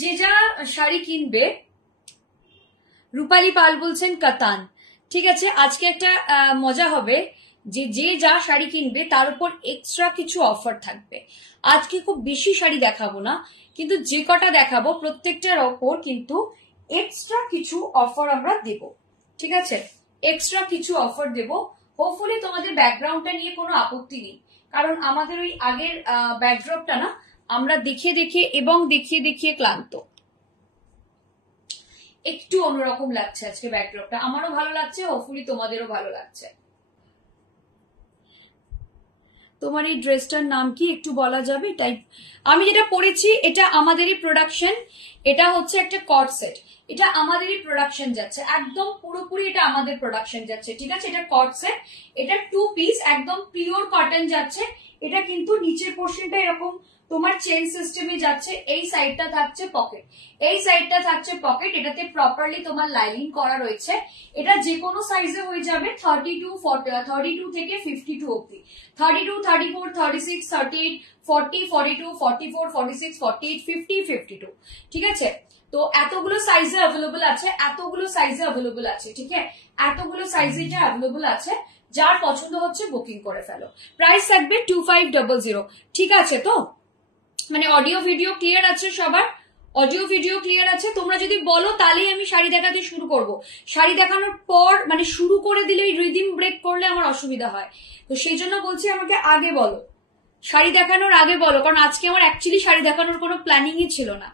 যে যা শাড়ি কিনবে, রূপালী পাল বলছেন কাতান, ঠিক আছে। আজকে একটা মজা হবে যে যে যা শাড়ি কিনবে তার উপর এক্সট্রা কিছু অফার থাকবে। আজকে খুব বেশি শাড়ি দেখাবো না, কিন্তু যে কটা দেখাবো প্রত্যেকটার ওপর কিন্তু এক্সট্রা কিছু অফার আমরা দেব, ঠিক আছে। এক্সট্রা কিছু অফার দেব। হোপফুলি তোমাদের ব্যাকগ্রাউন্ডটা নিয়ে কোনো আপত্তি নেই, কারণ আমাদের ওই আগের ব্যাকড্রপটা না আমরা দেখিয়ে দেখিয়ে এবং দেখিয়ে দেখিয়ে ক্লান্ত। একটু অন্যরকম লাগছে আজকে ব্যাকড্রপটা, আমারও ভালো লাগছে, হোপফুলি তোমাদেরও ভালো লাগছে। তোমার এই ড্রেসটার নাম কি একটু বলা যাবে? তাই আমি যেটা পরেছি এটা আমাদেরই প্রোডাকশন, এটা হচ্ছে একটা কট সেট, এটা আমাদেরই প্রোডাকশন যাচ্ছে, একদম পুরোপুরি এটা আমাদের প্রোডাকশন যাচ্ছে, ঠিক আছে। এটা কট সেট, এটা 2 পিস, একদম পিওর কটন যাচ্ছে। এটা কিন্তু নিচের পোর্শনটা এরকম তোমার চেন সিস্টেমে যাচ্ছে, এই সাইডটা থাকছে পকেট, এই সাইডটা থাকছে পকেট, এটাতে প্রপারলি তোমার লাইনিং করা রয়েছে। এটা যে কোনো সাইজে হয়ে যাবে, 32 থেকে 52 অব্দি, 32, 34, 36, 38, 40, 42, 44, 46, 48, 50, 52, ঠিক আছে। তো এতগুলো সাইজে অ্যাভেলেবল আছে, এতগুলো সাইজে অ্যাভেলেবল আছে, ঠিক আছে, এতগুলো সাইজে এটা অ্যাভেলেবল আছে। যার পছন্দ হচ্ছে বুকিং করে ফেলো। প্রাইস থাকবে 2500, ঠিক আছে। তো মানে অডিও ভিডিও ক্লিয়ার আছে সবার? অডিও ভিডিও ক্লিয়ার আছে? তোমরা যদি বলো তাহলেই আমি শাড়ি দেখাতে শুরু করব। শাড়ি দেখানোর পর মানে শুরু করে দিলে রিদিম ব্রেক করলে আমার অসুবিধা হয়, তো সেই জন্য বলছি আমাকে আগে বলো, শাড়ি দেখানোর আগে বলো, কারণ আজকে আমার অ্যাকচুয়ালি শাড়ি দেখানোর কোনো প্ল্যানিংই ছিল না।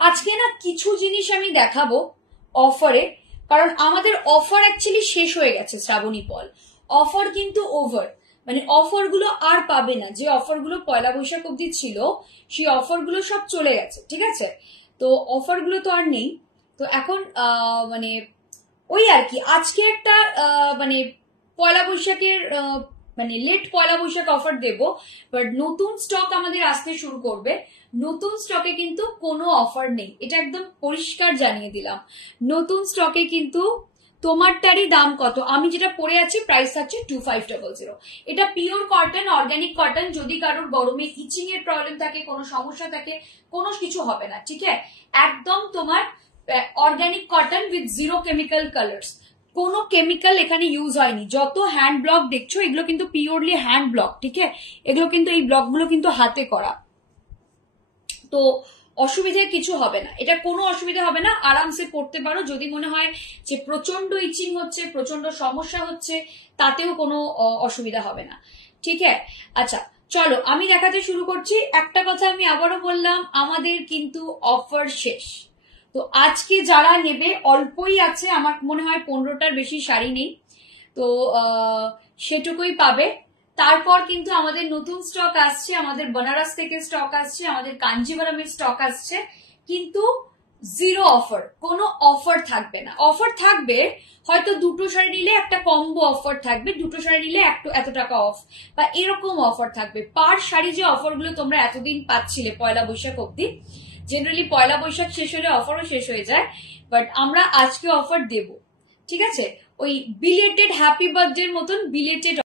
আজকে না কিছু জিনিস আমি দেখাবো অফারে, কারণ আমাদের অফার অ্যাকচুয়ালি শেষ হয়ে গেছে শ্রাবণী পল, অফার কিন্তু ওভার, মানে অফার গুলো আর পাবে না। যে অফার গুলো পয়লা বৈশাখ অব্দি ছিল সেই অফার গুলো সব চলে গেছে, ঠিক আছে। তো অফার গুলো তো আর নেই। তো এখন মানে ওই আর কি আজকে একটা মানে পয়লা বৈশাখের মানে লেট পয়লা বৈশাখ অফার দেব, বাট নতুন স্টক আমাদের আসতে শুরু করবে। নতুন স্টকে কিন্তু কোনো অফার নেই, এটা একদম পরিষ্কার জানিয়ে দিলাম। নতুন স্টকে কিন্তু তোমারটারই দাম কত, আমি যেটা পরে আছি প্রাইস আছে 2500। এটা পিওর কটন, অর্গানিক কটন। যদি কারোর গরমে ইচিং এর প্রবলেম থাকে, কোনো সমস্যা থাকে, কোনো কিছু হবে না, ঠিক আছে। একদম তোমার organic cotton with 0 chemical colours, কোনো কেমিক্যাল এখানে ইউজ হয়নি। যত হ্যান্ড ব্লক দেখছো এগুলো কিন্তু পিওরলি হ্যান্ড ব্লক, ঠিক আছে। এগুলো কিন্তু এই ব্লকগুলো কিন্তু হাতে করা, তো অসুবিধে কিছু হবে না, এটা কোনো অসুবিধা হবে না, আরামসে পড়তে পারো। যদি মনে হয় যে প্রচন্ড ইচিং হচ্ছে, প্রচন্ড সমস্যা হচ্ছে, তাতেও কোনো অসুবিধা হবে না, ঠিক আছে। আচ্ছা চলো আমি দেখাতে শুরু করছি। একটা কথা আমি আবারও বললাম, আমাদের কিন্তু অফার শেষ। তো আজকে যারা নেবে অল্পই আছে, আমার মনে হয় 15টার বেশি শাড়ি নেই, তো সেটুকুই পাবে। তারপর কিন্তু আমাদের নতুন স্টক আসছে, আমাদের বেনারস থেকে স্টক আসছে, আমাদের কাঞ্জিভারামের স্টক আসছে, কিন্তু 0 অফার, কোনো অফার থাকবে না। অফার থাকবে হয়তো 2টো শাড়ি নিলে একটা কম্বো অফার থাকবে, 2টো শাড়ি নিলে এত টাকা অফ, বা এরকম অফার থাকবে পার শাড়ি। যে অফারগুলো তোমরা এতদিন পাচ্ছিলে পয়লা বৈশাখ অব্দি, জেনারেলি পয়লা বৈশাখ শেষ হলে অফারও শেষ হয়ে যায়, বাট আমরা আজকে অফার দেব, ঠিক আছে। ওই বিলেটেড হ্যাপি বার্থডে মতন বিলেটেড